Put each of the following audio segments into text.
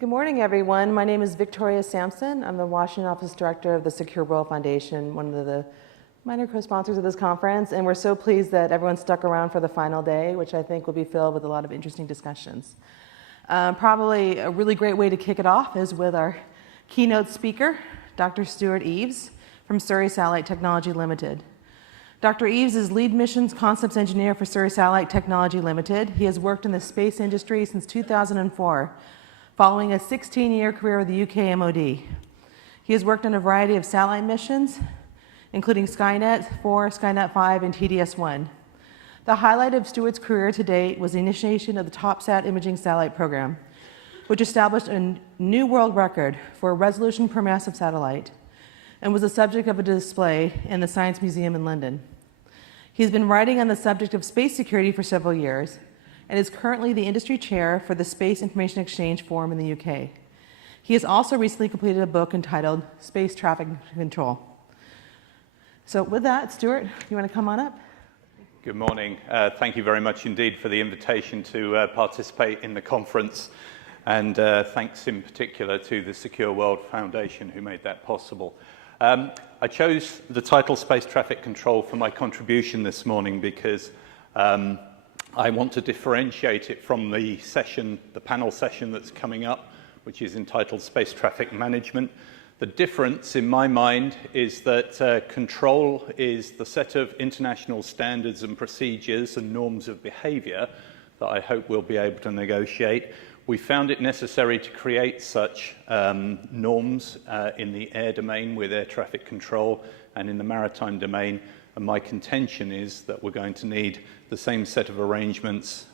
Good morning, everyone. My name is Victoria Sampson. I'm the Washington Office Director of the Secure World Foundation, one of the minor co-sponsors of this conference, and we're so pleased that everyone stuck around for the final day, which I think will be filled with a lot of interesting discussions. Probably a really great way to kick it off is with our keynote speaker, Dr. Stewart Eaves from Surrey Satellite Technology Limited. Dr. Eaves is lead missions concepts engineer for Surrey Satellite Technology Limited. He has worked in the space industry since 2004, following a 16-year career with the UK MOD. He has worked on a variety of satellite missions, including Skynet 4, Skynet 5, and TDS-1. The highlight of Stuart's career to date was the initiation of the TopSat imaging satellite program, which established a new world record for resolution per massive satellite and was the subject of a display in the Science Museum in London. He's been writing on the subject of space security for several years and is currently the industry chair for the Space Information Exchange Forum in the UK. He has also recently completed a book entitled Space Traffic Control. So with that, Stuart, you want to come on up? Good morning. Thank you very much indeed for the invitation to participate in the conference, and thanks in particular to the Secure World Foundation who made that possible. I chose the title Space Traffic Control for my contribution this morning because I want to differentiate it from the panel session that's coming up, which is entitled Space Traffic Management. The difference in my mind is that control is the set of international standards and procedures and norms of behavior that I hope we'll be able to negotiate. We found it necessary to create such norms in the air domain with air traffic control and in the maritime domain. And my contention is that we're going to need the same set of arrangements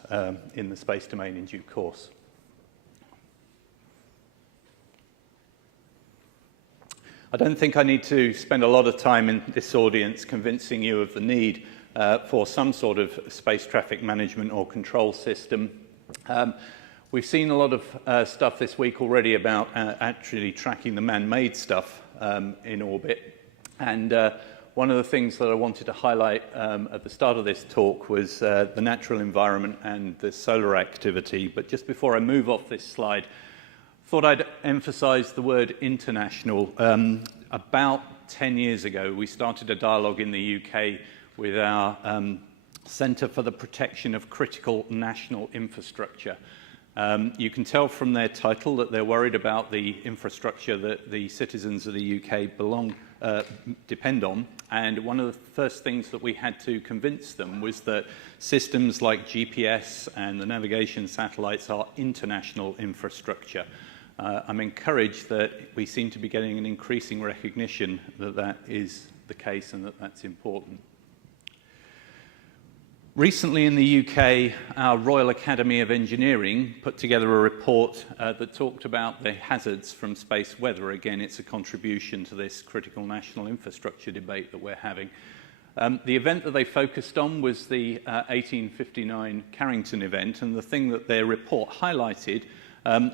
in the space domain in due course. I don't think I need to spend a lot of time in this audience convincing you of the need for some sort of space traffic management or control system. We've seen a lot of stuff this week already about actually tracking the man-made stuff in orbit. And one of the things that I wanted to highlight at the start of this talk was the natural environment and the solar activity. But just before I move off this slide, thought I'd emphasize the word international. About 10 years ago, we started a dialogue in the UK with our Centre for the Protection of Critical National Infrastructure. You can tell from their title that they're worried about the infrastructure that the citizens of the UK depend on. And one of the first things that we had to convince them was that systems like GPS and the navigation satellites are international infrastructure. I'm encouraged that we seem to be getting an increasing recognition that that is the case and that that's important. Recently in the UK, our Royal Academy of Engineering put together a report that talked about the hazards from space weather. Again, it's a contribution to this critical national infrastructure debate that we're having. The event that they focused on was the 1859 Carrington Event, and the thing that their report highlighted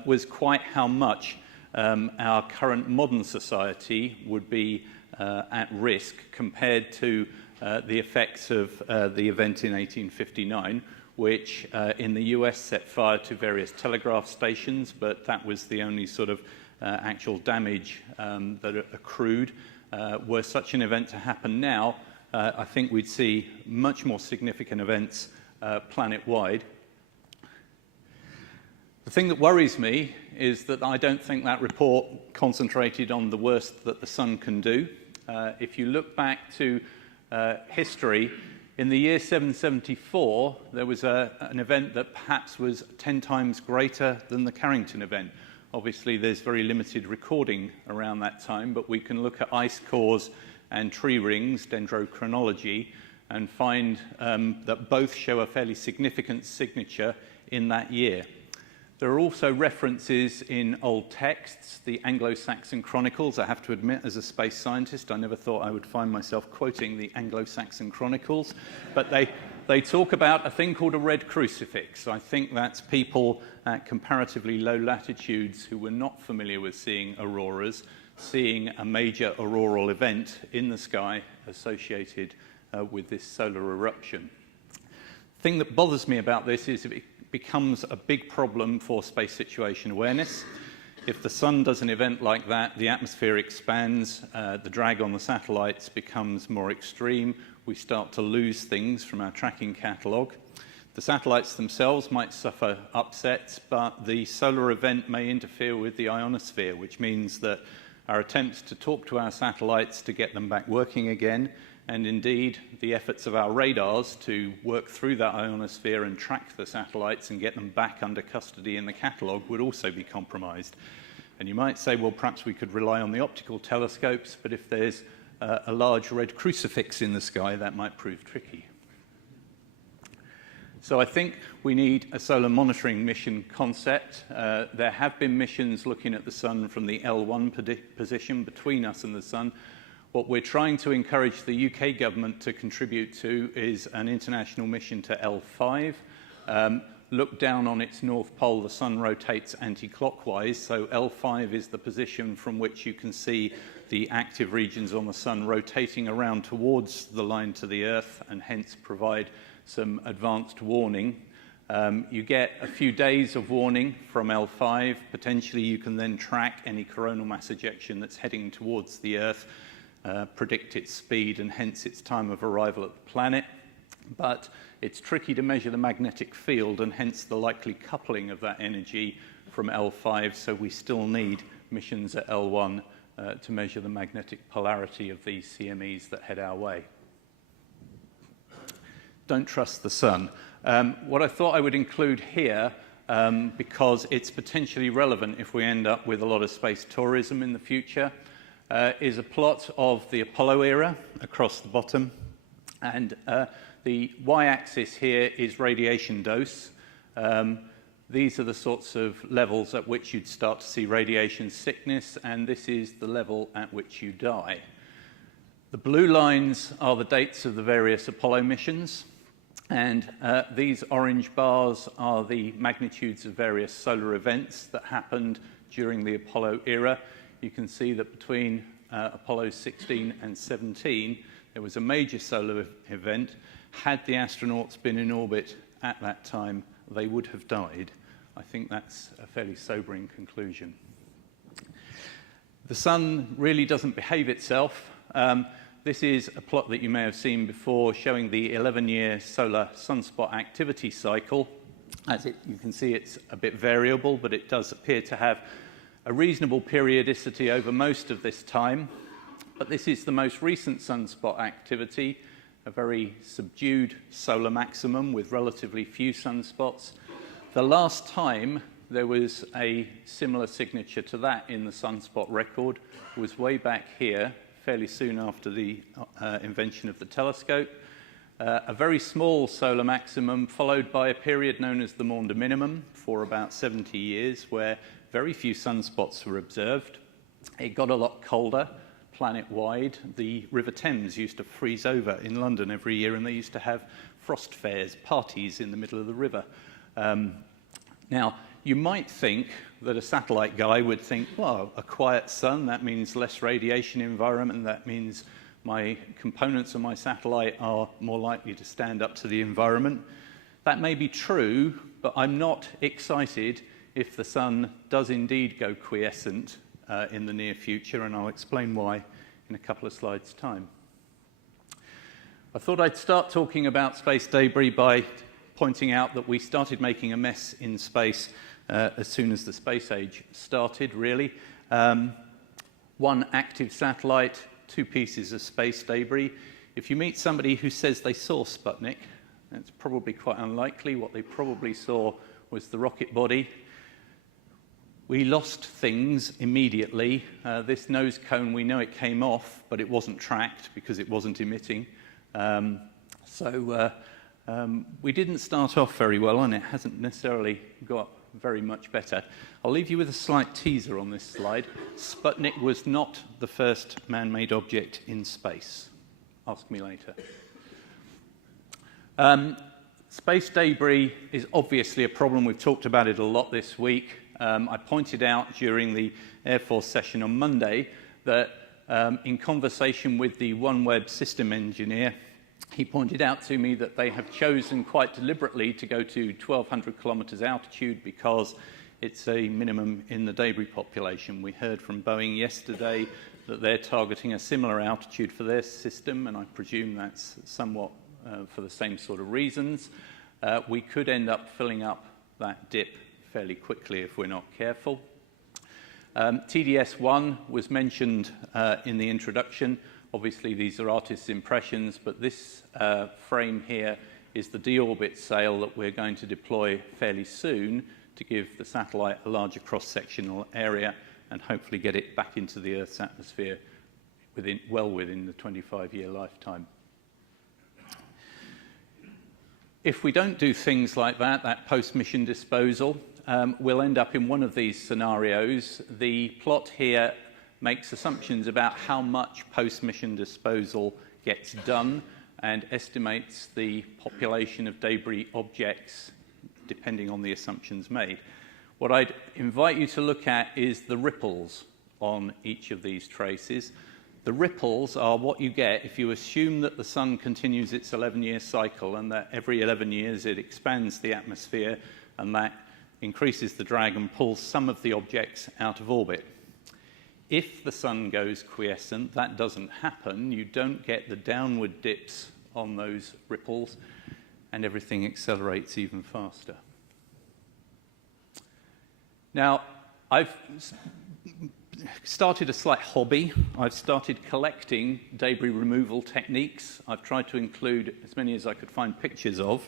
was quite how much our current modern society would be at risk compared to the effects of the event in 1859, which in the US set fire to various telegraph stations, but that was the only sort of actual damage that accrued. Were such an event to happen now, I think we'd see much more significant events planet-wide. The thing that worries me is that I don't think that report concentrated on the worst that the sun can do. If you look back to history, in the year 774, there was an event that perhaps was 10 times greater than the Carrington event. Obviously, there's very limited recording around that time, but we can look at ice cores and tree rings, dendrochronology, and find that both show a fairly significant signature in that year. There are also references in old texts, the Anglo-Saxon Chronicles. I have to admit, as a space scientist, I never thought I would find myself quoting the Anglo-Saxon Chronicles, but they talk about a thing called a red crucifix. I think that's people at comparatively low latitudes who were not familiar with seeing auroras, seeing a major auroral event in the sky associated with this solar eruption. The thing that bothers me about this is it becomes a big problem for space situation awareness. If the sun does an event like that, the atmosphere expands, the drag on the satellites becomes more extreme, we start to lose things from our tracking catalogue. The satellites themselves might suffer upsets, but the solar event may interfere with the ionosphere, which means that our attempts to talk to our satellites to get them back working again, and indeed the efforts of our radars to work through that ionosphere and track the satellites and get them back under custody in the catalogue would also be compromised. And you might say, well, perhaps we could rely on the optical telescopes, but if there's a large red crucifix in the sky, that might prove tricky. So I think we need a solar monitoring mission concept. There have been missions looking at the sun from the L1 position between us and the sun. What we're trying to encourage the UK government to contribute to is an international mission to L5. Look down on its north pole, the sun rotates anti-clockwise, so L5 is the position from which you can see the active regions on the sun rotating around towards the line to the Earth, and hence provide some advanced warning. You get a few days of warning from L5. Potentially you can then track any coronal mass ejection that's heading towards the Earth, predict its speed and hence its time of arrival at the planet. But it's tricky to measure the magnetic field and hence the likely coupling of that energy from L5, so we still need missions at L1 to measure the magnetic polarity of these CMEs that head our way. Don't trust the sun. What I thought I would include here, because it's potentially relevant if we end up with a lot of space tourism in the future, is a plot of the Apollo era across the bottom. And the y-axis here is radiation dose. These are the sorts of levels at which you'd start to see radiation sickness, and this is the level at which you die. The blue lines are the dates of the various Apollo missions, and these orange bars are the magnitudes of various solar events that happened during the Apollo era. You can see that between Apollo 16 and 17, there was a major solar event. Had the astronauts been in orbit at that time, they would have died. I think that's a fairly sobering conclusion. The sun really doesn't behave itself. This is a plot that you may have seen before showing the 11-year solar sunspot activity cycle. You can see it's a bit variable, but it does appear to have a reasonable periodicity over most of this time. But this is the most recent sunspot activity, a very subdued solar maximum with relatively few sunspots. The last time there was a similar signature to that in the sunspot record was way back here, fairly soon after the invention of the telescope. A very small solar maximum followed by a period known as the Maunder minimum for about 70 years, where very few sunspots were observed. It got a lot colder planet-wide. The River Thames used to freeze over in London every year, and they used to have frost fairs, parties in the middle of the river. Now, you might think that a satellite guy would think, well, a quiet sun, that means less radiation environment, that means my components of my satellite are more likely to stand up to the environment. That may be true, but I'm not excited if the sun does indeed go quiescent in the near future, and I'll explain why in a couple of slides' time. I thought I'd start talking about space debris by pointing out that we started making a mess in space as soon as the space age started, really. One active satellite, 2 pieces of space debris. If you meet somebody who says they saw Sputnik, that's probably quite unlikely. What they probably saw was the rocket body. We lost things immediately. This nose cone, we know it came off, but it wasn't tracked because it wasn't emitting. We didn't start off very well, and it hasn't necessarily got very much better. I'll leave you with a slight teaser on this slide. Sputnik was not the first man-made object in space. Ask me later. Space debris is obviously a problem. We've talked about it a lot this week. I pointed out during the Air Force session on Monday that in conversation with the OneWeb system engineer, he pointed out to me that they have chosen quite deliberately to go to 1,200 kilometers altitude because it's a minimum in the debris population. We heard from Boeing yesterday that they're targeting a similar altitude for their system, and I presume that's somewhat for the same sort of reasons. We could end up filling up that dip fairly quickly if we're not careful. TDS-1 was mentioned in the introduction. Obviously, these are artists' impressions, but this frame here is the deorbit sail that we're going to deploy fairly soon to give the satellite a larger cross-sectional area and hopefully get it back into the Earth's atmosphere well within the 25-year lifetime. If we don't do things like that post-mission disposal, we'll end up in one of these scenarios. The plot here makes assumptions about how much post-mission disposal gets done and estimates the population of debris objects depending on the assumptions made. What I'd invite you to look at is the ripples on each of these traces. The ripples are what you get if you assume that the sun continues its 11-year cycle and that every 11 years it expands the atmosphere and that increases the drag and pulls some of the objects out of orbit. If the sun goes quiescent, that doesn't happen. You don't get the downward dips on those ripples, and everything accelerates even faster. Now, I've started a slight hobby. I've started collecting debris removal techniques. I've tried to include as many as I could find pictures of.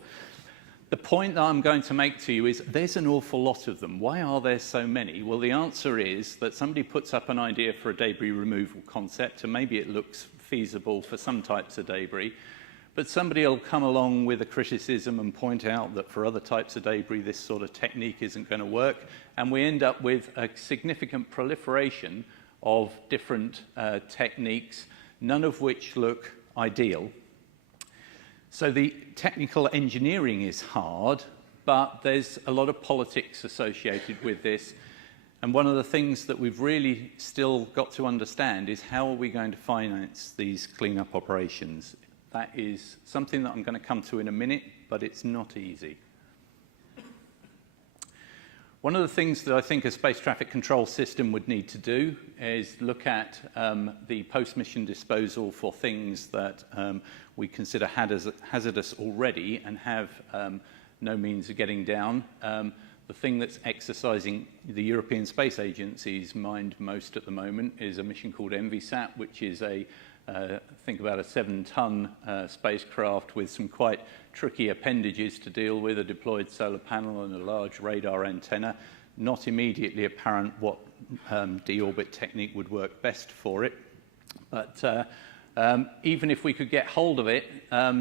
The point that I'm going to make to you is there's an awful lot of them. Why are there so many? Well, the answer is that somebody puts up an idea for a debris removal concept, and maybe it looks feasible for some types of debris, but somebody will come along with a criticism and point out that for other types of debris, this sort of technique isn't going to work, and we end up with a significant proliferation of different techniques, none of which look ideal. So the technical engineering is hard, but there's a lot of politics associated with this. And one of the things that we've really still got to understand is how are we going to finance these cleanup operations? That is something that I'm going to come to in a minute, but it's not easy. One of the things that I think a space traffic control system would need to do is look at the post-mission disposal for things that we consider hazardous already and have no means of getting down. The thing that's exercising the European Space Agency's mind most at the moment is a mission called ENVISAT, which is think about a 7-ton spacecraft with some quite tricky appendages to deal with, a deployed solar panel and a large radar antenna. Not immediately apparent what deorbit technique would work best for it. But even if we could get hold of it,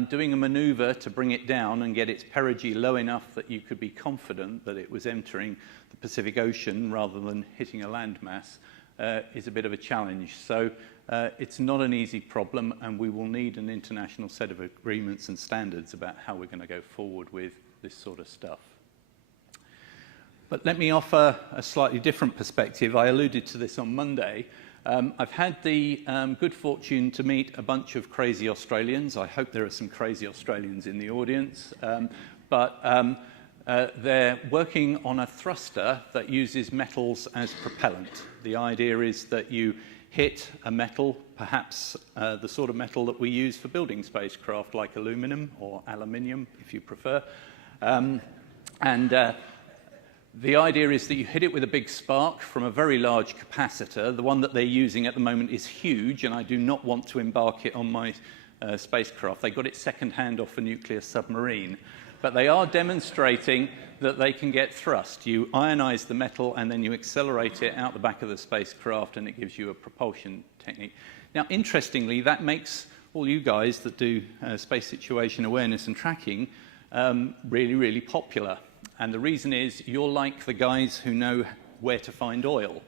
doing a maneuver to bring it down and get its perigee low enough that you could be confident that it was entering the Pacific Ocean rather than hitting a landmass is a bit of a challenge. So it's not an easy problem, and we will need an international set of agreements and standards about how we're going to go forward with this sort of stuff. But let me offer a slightly different perspective. I alluded to this on Monday. I've had the good fortune to meet a bunch of crazy Australians. I hope there are some crazy Australians in the audience. They're working on a thruster that uses metals as propellant. The idea is that you hit a metal, perhaps the sort of metal that we use for building spacecraft, like aluminum or aluminium, if you prefer. The idea is that you hit it with a big spark from a very large capacitor. The one that they're using at the moment is huge, and I do not want to embark it on my spacecraft. They got it second-hand off a nuclear submarine. But they are demonstrating that they can get thrust. You ionize the metal, and then you accelerate it out the back of the spacecraft, and it gives you a propulsion technique. Now, interestingly, that makes all you guys that do space situation awareness and tracking really, really popular. And the reason is you're like the guys who know where to find oil.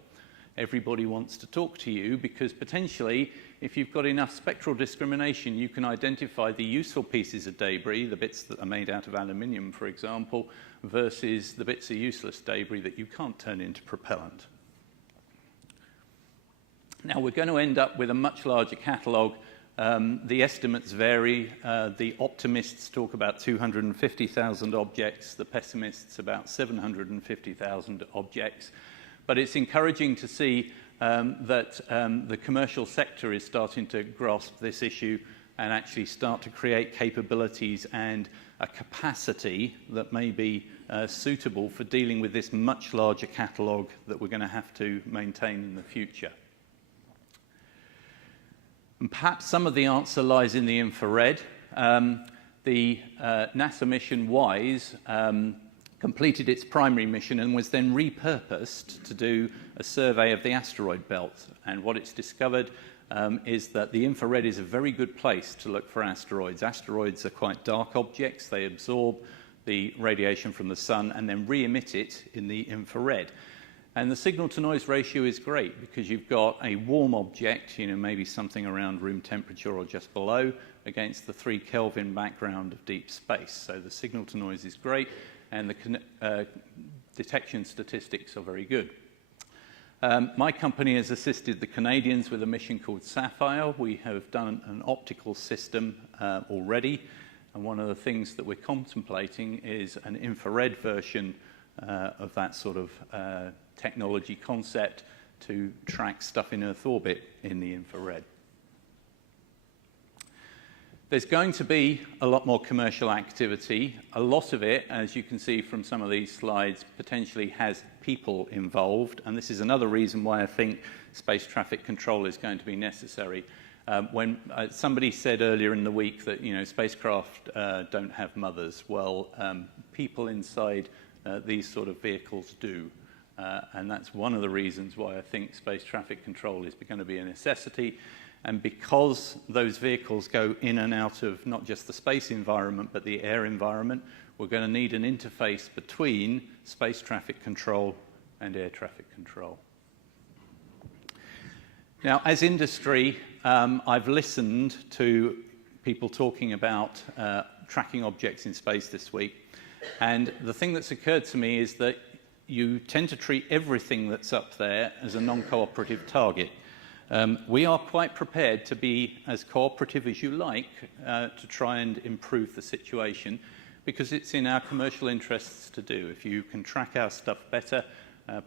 Everybody wants to talk to you because potentially, if you've got enough spectral discrimination, you can identify the useful pieces of debris, the bits that are made out of aluminium, for example, versus the bits of useless debris that you can't turn into propellant. Now, we're going to end up with a much larger catalogue The estimates vary. The optimists talk about 250,000 objects, the pessimists about 750,000 objects. But it's encouraging to see that the commercial sector is starting to grasp this issue and actually start to create capabilities and a capacity that may be suitable for dealing with this much larger catalogue that we're going to have to maintain in the future. And perhaps some of the answer lies in the infrared. The NASA mission WISE completed its primary mission and was then repurposed to do a survey of the asteroid belt. And what it's discovered is that the infrared is a very good place to look for asteroids. Asteroids are quite dark objects. They absorb the radiation from the sun and then re-emit it in the infrared. And the signal-to-noise ratio is great because you've got a warm object, maybe something around room temperature or just below, against the 3 Kelvin background of deep space. So the signal-to-noise is great, and the detection statistics are very good. My company has assisted the Canadians with a mission called Sapphire. We have done an optical system already, and one of the things that we're contemplating is an infrared version of that sort of technology concept to track stuff in Earth orbit in the infrared. There's going to be a lot more commercial activity. A lot of it, as you can see from some of these slides, potentially has people involved, and this is another reason why I think space traffic control is going to be necessary. When somebody said earlier in the week that spacecraft don't have mothers, well, people inside these sort of vehicles do. And that's one of the reasons why I think space traffic control is going to be a necessity. And because those vehicles go in and out of not just the space environment, but the air environment, we're going to need an interface between space traffic control and air traffic control. Now, as industry, I've listened to people talking about tracking objects in space this week. And the thing that's occurred to me is that you tend to treat everything that's up there as a non-cooperative target. We are quite prepared to be as cooperative as you like to try and improve the situation, because it's in our commercial interests to do. If you can track our stuff better,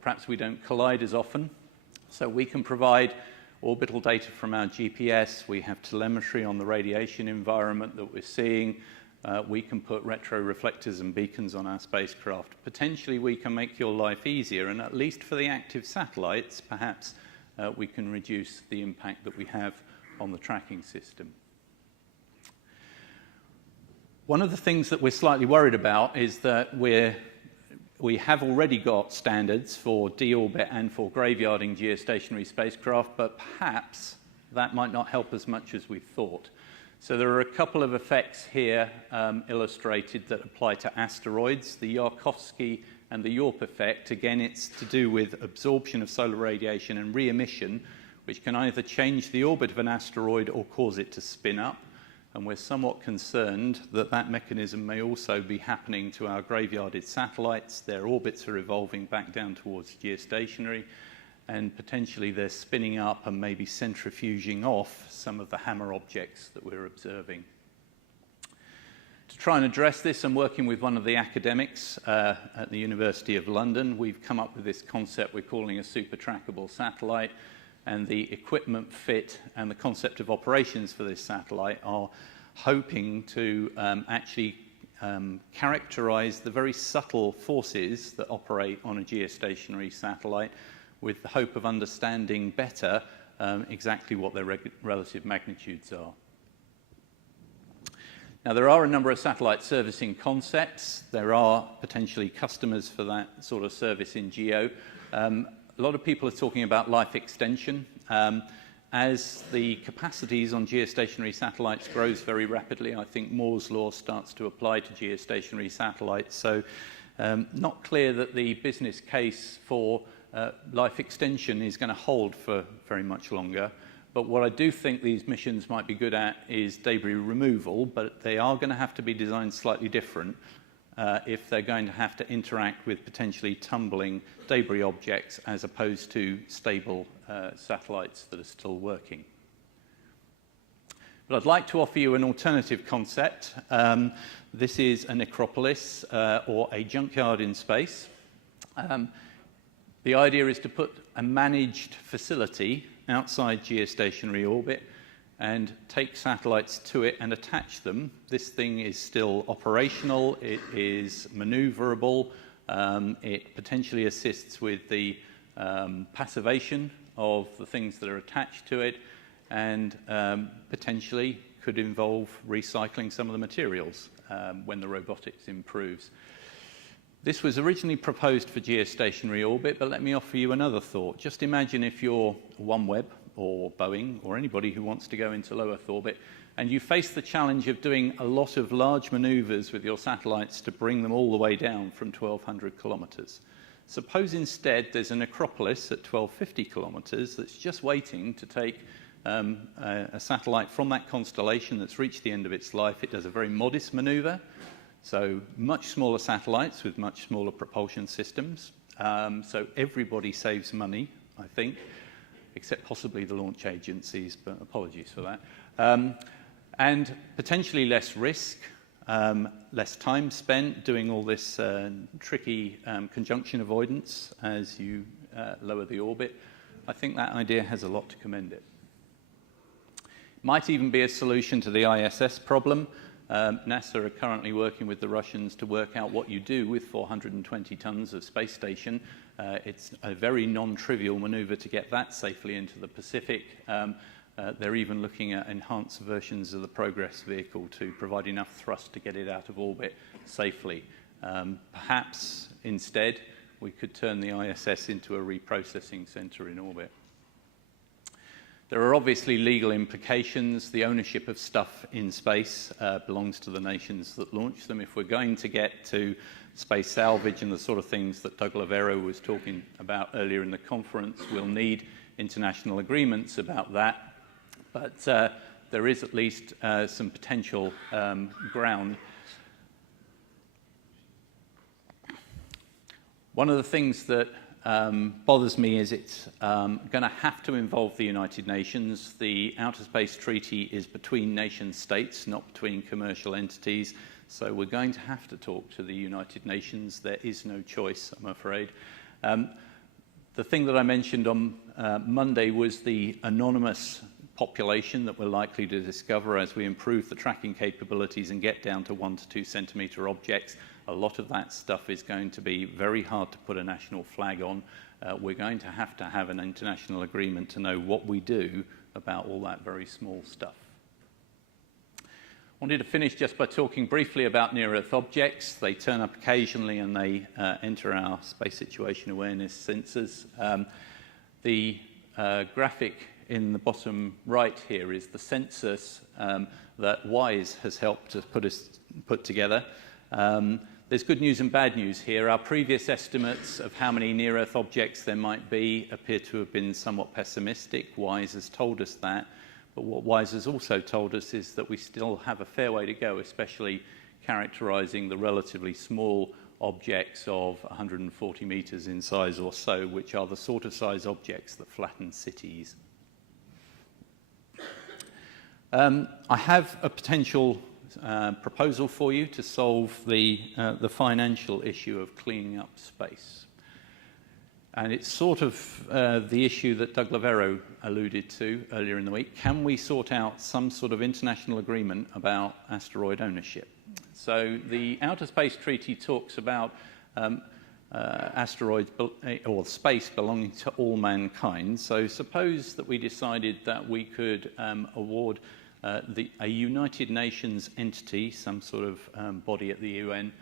perhaps we don't collide as often. So we can provide orbital data from our GPS. We have telemetry on the radiation environment that we're seeing. We can put retroreflectors and beacons on our spacecraft. Potentially, we can make your life easier, and at least for the active satellites, perhaps we can reduce the impact that we have on the tracking system. One of the things that we're slightly worried about is that we have already got standards for deorbit and for graveyarding geostationary spacecraft, but perhaps that might not help as much as we thought. So there are a couple of effects here illustrated that apply to asteroids, the Yarkovsky and the Yorp effect. Again, it's to do with absorption of solar radiation and re-emission, which can either change the orbit of an asteroid or cause it to spin up. And we're somewhat concerned that that mechanism may also be happening to our graveyarded satellites. Their orbits are evolving back down towards geostationary, and potentially they're spinning up and maybe centrifuging off some of the hammer objects that we're observing. To try and address this, I'm working with one of the academics at the University of London. We've come up with this concept we're calling a super trackable satellite, and the equipment fit and the concept of operations for this satellite are hoping to actually characterize the very subtle forces that operate on a geostationary satellite, with the hope of understanding better exactly what their relative magnitudes are. Now, there are a number of satellite servicing concepts. There are potentially customers for that sort of service in GEO. A lot of people are talking about life extension. As the capacities on geostationary satellites grows very rapidly, I think Moore's law starts to apply to geostationary satellites. So not clear that the business case for life extension is going to hold for very much longer. But what I do think these missions might be good at is debris removal, but they are going to have to be designed slightly different if they're going to have to interact with potentially tumbling debris objects as opposed to stable satellites that are still working. But I'd like to offer you an alternative concept. This is a necropolis or a junkyard in space. The idea is to put a managed facility outside geostationary orbit and take satellites to it and attach them. This thing is still operational, it is maneuverable, it potentially assists with the passivation of the things that are attached to it, and potentially could involve recycling some of the materials when the robotics improves. This was originally proposed for geostationary orbit, but let me offer you another thought. Just imagine if you're OneWeb or Boeing or anybody who wants to go into low Earth orbit, and you face the challenge of doing a lot of large maneuvers with your satellites to bring them all the way down from 1,200 kilometers. Suppose instead there's a necropolis at 1,250 kilometers that's just waiting to take a satellite from that constellation that's reached the end of its life. It does a very modest maneuver, so much smaller satellites with much smaller propulsion systems. So everybody saves money, I think, except possibly the launch agencies, but apologies for that. And potentially less risk, less time spent doing all this tricky conjunction avoidance as you lower the orbit. I think that idea has a lot to commend it. Might even be a solution to the ISS problem. NASA are currently working with the Russians to work out what you do with 420 tons of space station. It's a very non-trivial maneuver to get that safely into the Pacific. They're even looking at enhanced versions of the Progress vehicle to provide enough thrust to get it out of orbit safely. Perhaps instead we could turn the ISS into a reprocessing center in orbit. There are obviously legal implications. The ownership of stuff in space belongs to the nations that launch them. If we're going to get to space salvage and the sort of things that Doug Lavero was talking about earlier in the conference, we'll need international agreements about that. But there is at least some potential ground. One of the things that bothers me is it's going to have to involve the United Nations. The Outer Space Treaty is between nation states, not between commercial entities. So we're going to have to talk to the United Nations. There is no choice, I'm afraid. The thing that I mentioned on Monday was the anonymous population that we're likely to discover as we improve the tracking capabilities and get down to 1 to 2 centimeter objects. A lot of that stuff is going to be very hard to put a national flag on. We're going to have an international agreement to know what we do about all that very small stuff. I wanted to finish just by talking briefly about near-Earth objects. They turn up occasionally and they enter our space situation awareness sensors. The graphic in the bottom right here is the census that WISE has helped to put together. There's good news and bad news here. Our previous estimates of how many near-Earth objects there might be appear to have been somewhat pessimistic. WISE has told us that. But what WISE has also told us is that we still have a fair way to go, especially characterizing the relatively small objects of 140 meters in size or so, which are the sort of size objects that flatten cities. I have a potential proposal for you to solve the financial issue of cleaning up space. And it's sort of the issue that Doug Lavero alluded to earlier in the week. Can we sort out some sort of international agreement about asteroid ownership? So the Outer Space Treaty talks about asteroids or space belonging to all mankind. So suppose that we decided that we could award a United Nations entity, some sort of body at the UN,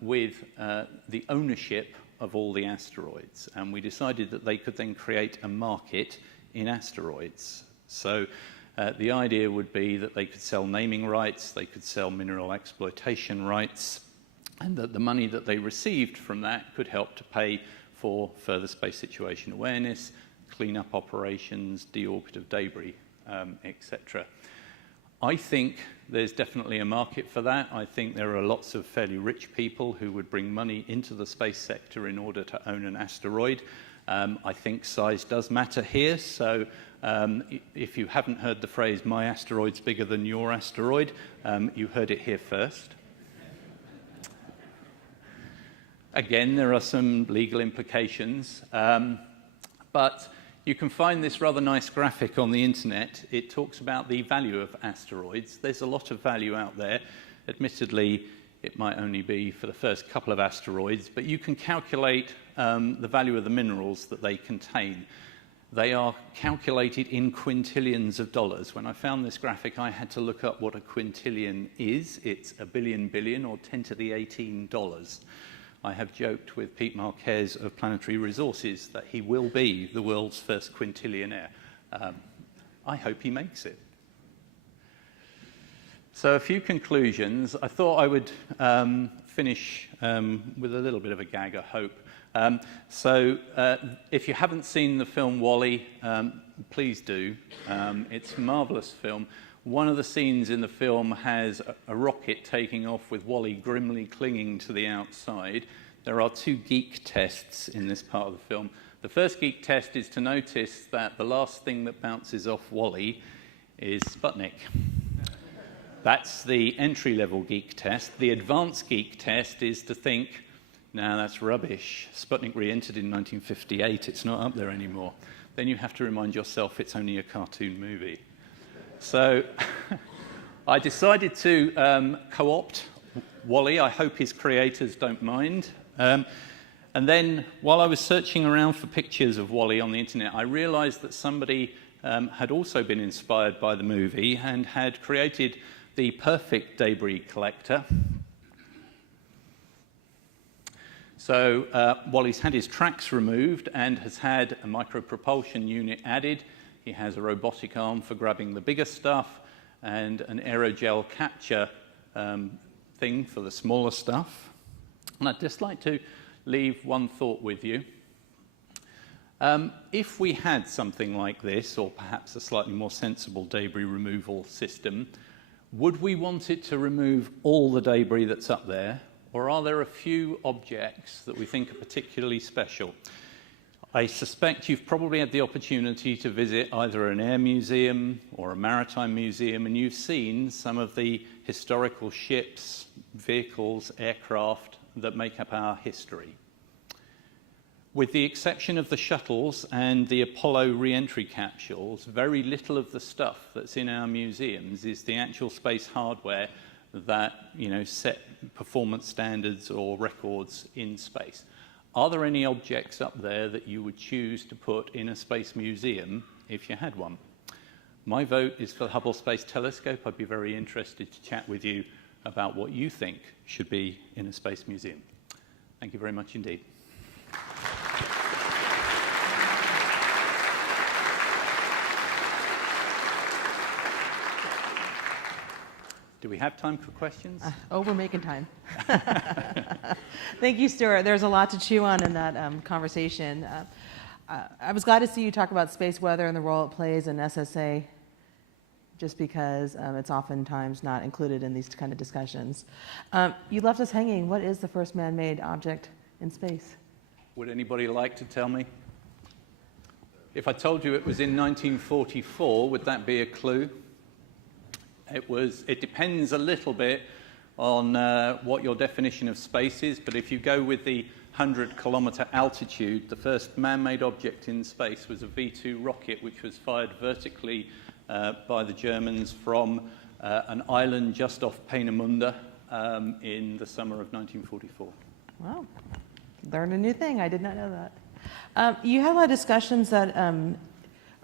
with the ownership of all the asteroids. And we decided that they could then create a market in asteroids. So the idea would be that they could sell naming rights, they could sell mineral exploitation rights, and that the money that they received from that could help to pay for further space situation awareness, cleanup operations, deorbit of debris, etc. I think there's definitely a market for that. I think there are lots of fairly rich people who would bring money into the space sector in order to own an asteroid. I think size does matter here, so If you haven't heard the phrase, my asteroid's bigger than your asteroid, you heard it here first. Again, there are some legal implications, but you can find this rather nice graphic on the internet. It talks about the value of asteroids. There's a lot of value out there. Admittedly, it might only be for the first couple of asteroids, but you can calculate the value of the minerals that they contain. They are calculated in quintillions of dollars. When I found this graphic, I had to look up what a quintillion is. It's a billion or 10 to the 18 dollars. I have joked with Pete Marquez of Planetary Resources that he will be the world's first quintillionaire. I hope he makes it. So a few conclusions. I thought I would finish with a little bit of a gag, I hope. If you haven't seen the film WALL-E, please do. It's a marvelous film. One of the scenes in the film has a rocket taking off with WALL-E grimly clinging to the outside. There are 2 geek tests in this part of the film. The first geek test is to notice that the last thing that bounces off WALL-E is Sputnik. That's the entry-level geek test. The advanced geek test is to think, no, that's rubbish. Sputnik re-entered in 1958. It's not up there anymore. Then you have to remind yourself it's only a cartoon movie. So I decided to co-opt WALL-E. I hope his creators don't mind. And then while I was searching around for pictures of WALL-E on the internet, I realized that somebody had also been inspired by the movie and had created the perfect debris collector. So WALL-E's had his tracks removed and has had a micropropulsion unit added. He has a robotic arm for grabbing the bigger stuff and an aerogel capture thing for the smaller stuff. And I'd just like to leave one thought with you. If we had something like this, or perhaps a slightly more sensible debris removal system, would we want it to remove all the debris that's up there, or are there a few objects that we think are particularly special? I suspect you've probably had the opportunity to visit either an air museum or a maritime museum, and you've seen some of the historical ships, vehicles, aircraft that make up our history. With the exception of the shuttles and the Apollo re-entry capsules, very little of the stuff that's in our museums is the actual space hardware that, set performance standards or records in space. Are there any objects up there that you would choose to put in a space museum if you had one? My vote is for the Hubble Space Telescope. I'd be very interested to chat with you about what you think should be in a space museum. Thank you very much indeed. Do we have time for questions? We're making time. Thank you, Stuart. There's a lot to chew on in that conversation. I was glad to see you talk about space weather and the role it plays in SSA, just because it's oftentimes not included in these kind of discussions. You left us hanging. What is the first man-made object in space? Would anybody like to tell me? If I told you it was in 1944, would that be a clue? It depends a little bit on what your definition of space is, but if you go with the 100-kilometer altitude, the first man-made object in space was a V-2 rocket, which was fired vertically by the Germans from an island just off Peenemünde in the summer of 1944. Wow, learned a new thing. I did not know that. You had a lot of discussions that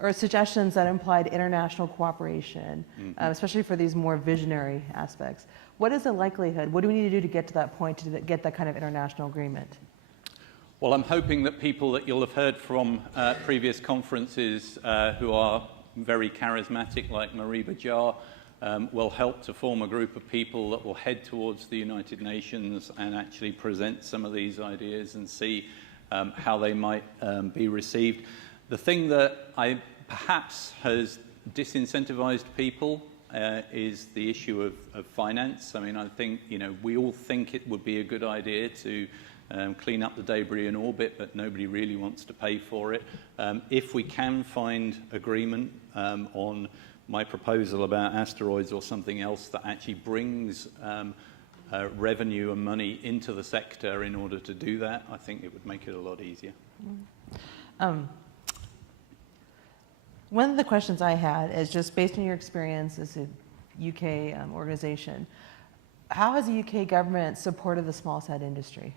or suggestions that implied international cooperation, especially for these more visionary aspects. What is the likelihood? What do we need to do to get to that point, to get that kind of international agreement? Well, I'm hoping that people that you'll have heard from previous conferences who are very charismatic, like Marie Bajar, will help to form a group of people that will head towards the United Nations and actually present some of these ideas and see how they might be received. The thing that perhaps has disincentivized people is the issue of finance. I mean, I think, we all think it would be a good idea to clean up the debris in orbit, but nobody really wants to pay for it. If we can find agreement on my proposal about asteroids or something else that actually brings revenue and money into the sector in order to do that, I think it would make it a lot easier. One of the questions I had is just based on your experience as a UK organization, how has the UK government supported the small sat industry?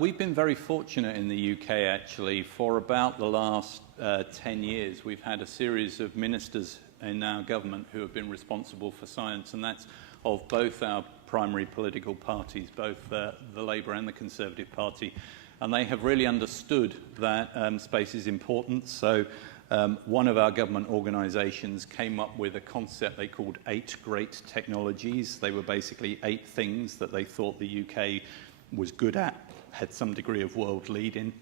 We've been very fortunate in the UK, actually. For about the last 10 years, we've had a series of ministers in our government who have been responsible for science, and that's of both our primary political parties, both the Labour and the Conservative Party. And they have really understood that space is important. So one of our government organisations came up with a concept they called 8 great technologies. They were basically 8 things that they thought the UK was good at, had some degree of world lead in,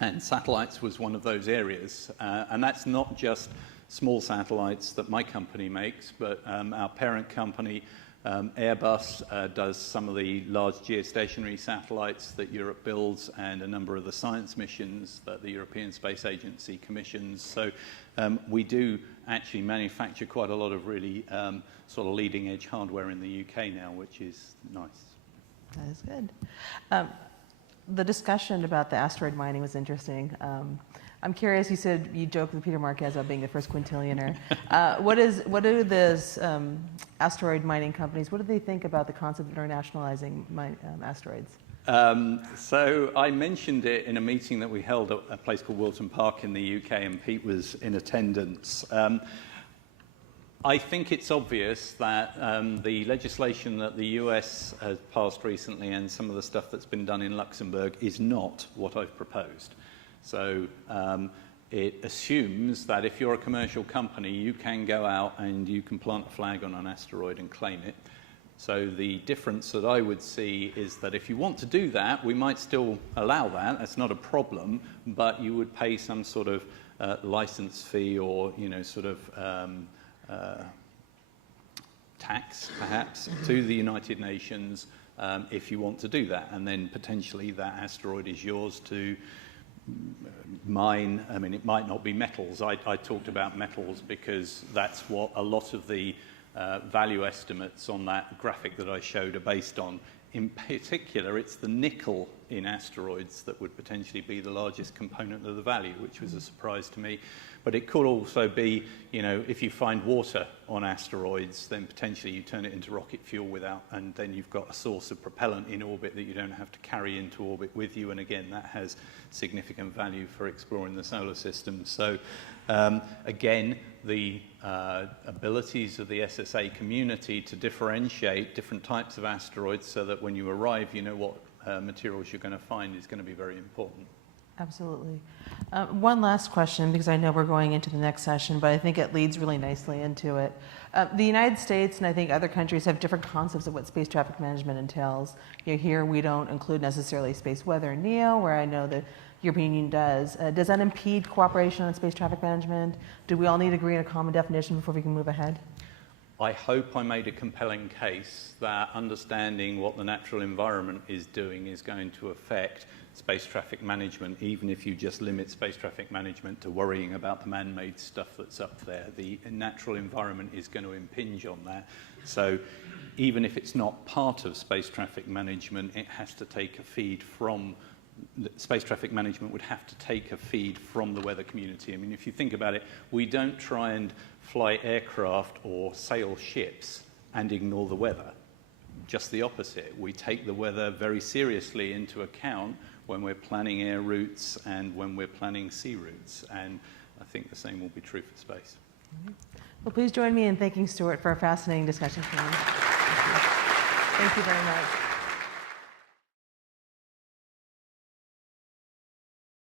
and satellites was one of those areas. And that's not just small satellites that my company makes, but our parent company, Airbus, does some of the large geostationary satellites that Europe builds and a number of the science missions that the European Space Agency commissions. So we do actually manufacture quite a lot of really sort of leading edge hardware in the UK now, which is nice. That is good. The discussion about the asteroid mining was interesting. I'm curious, you said you joked with Peter Marquez about being the first quintillionaire. What do those asteroid mining companies, what do they think about the concept of internationalizing asteroids? So I mentioned it in a meeting that we held at a place called Wilton Park in the UK, and Pete was in attendance. I think it's obvious that the legislation that the US has passed recently and some of the stuff that's been done in Luxembourg is not what I've proposed. So it assumes that if you're a commercial company, you can go out and you can plant a flag on an asteroid and claim it. So the difference that I would see is that if you want to do that, we might still allow that. That's not a problem, but you would pay some sort of license fee or, you know, sort of tax, perhaps, to the United Nations if you want to do that. And then potentially that asteroid is yours to mine. I mean, it might not be metals. I talked about metals because that's what a lot of the value estimates on that graphic that I showed are based on. In particular, it's the nickel in asteroids that would potentially be the largest component of the value, which was a surprise to me. But it could also be, you know, if you find water on asteroids, then potentially you turn it into rocket fuel and then you've got a source of propellant in orbit that you don't have to carry into orbit with you. And again, that has significant value for exploring the solar system. So again, the abilities of the SSA community to differentiate different types of asteroids so that when you arrive, you know what materials you're going to find is going to be very important. Absolutely. One last question, because I know we're going into the next session, but I think it leads really nicely into it. The United States and I think other countries have different concepts of what space traffic management entails. You know, here we don't include necessarily space weather and NEO, where I know the European Union does. Does that impede cooperation on space traffic management? Do we all need to agree on a common definition before we can move ahead? I hope I made a compelling case that understanding what the natural environment is doing is going to affect space traffic management, even if you just limit space traffic management to worrying about the man-made stuff that's up there. The natural environment is going to impinge on that. So even if it's not part of space traffic management, it has to take a feed from space traffic management would have to take a feed from the weather community. I mean, if you think about it, we don't try and fly aircraft or sail ships and ignore the weather. Just the opposite. We take the weather very seriously into account when we're planning air routes and when we're planning sea routes. And I think the same will be true for space. Well, please join me in thanking Stuart for a fascinating discussion. Thank you very much.